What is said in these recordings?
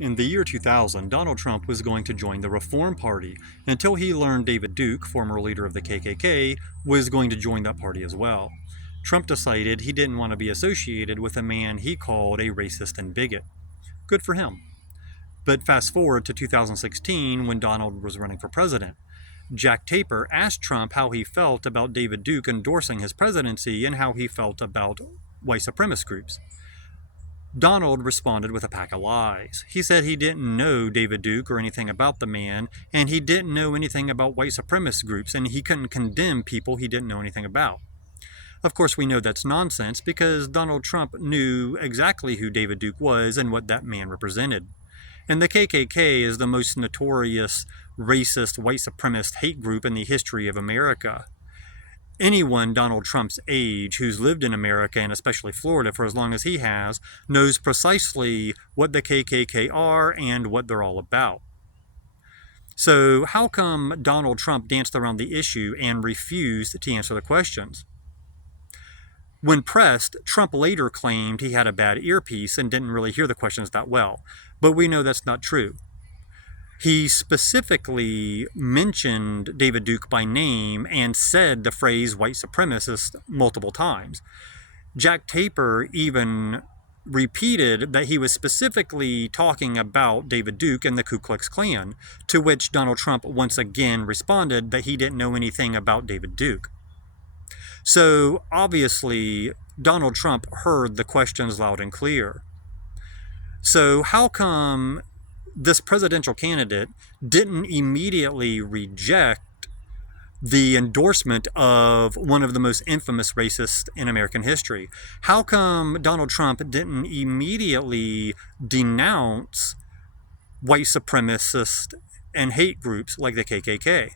In the year 2000, Donald Trump was going to join the Reform Party until he learned David Duke, former leader of the KKK, was going to join that party as well. Trump decided he didn't want to be associated with a man he called a racist and bigot. Good for him. But fast forward to 2016 when Donald was running for president. Jack Taper asked Trump how he felt about David Duke endorsing his presidency and how he felt about white supremacist groups. Donald responded with a pack of lies. He said he didn't know David Duke or anything about the man, and he didn't know anything about white supremacist groups, and he couldn't condemn people he didn't know anything about. Of course, we know that's nonsense because Donald Trump knew exactly who David Duke was and what that man represented. And the KKK is the most notorious racist, white supremacist hate group in the history of America. Anyone Donald Trump's age who's lived in America, and especially Florida, for as long as he has, knows precisely what the KKK are and what they're all about. So how come Donald Trump danced around the issue and refused to answer the questions? When pressed, Trump later claimed he had a bad earpiece and didn't really hear the questions that well, but we know that's not true. He specifically mentioned David Duke by name and said the phrase white supremacist multiple times. Jack Taper even repeated that he was specifically talking about David Duke and the Ku Klux Klan, to which Donald Trump once again responded that he didn't know anything about David Duke. So obviously, Donald Trump heard the questions loud and clear. So how come this presidential candidate didn't immediately reject the endorsement of one of the most infamous racists in American history? How come Donald Trump didn't immediately denounce white supremacist and hate groups like the KKK?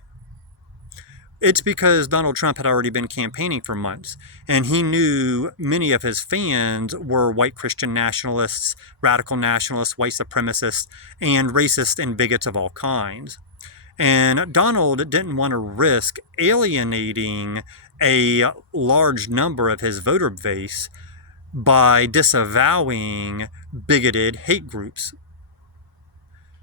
It's because Donald Trump had already been campaigning for months, and he knew many of his fans were white Christian nationalists, radical nationalists, white supremacists, and racists and bigots of all kinds. And Donald didn't want to risk alienating a large number of his voter base by disavowing bigoted hate groups.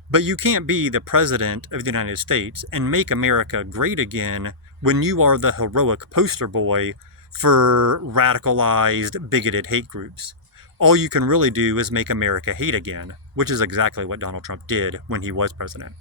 But you can't be the president of the United States and make America great again when you are the heroic poster boy for radicalized, bigoted hate groups. All you can really do is make America hate again, which is exactly what Donald Trump did when he was president.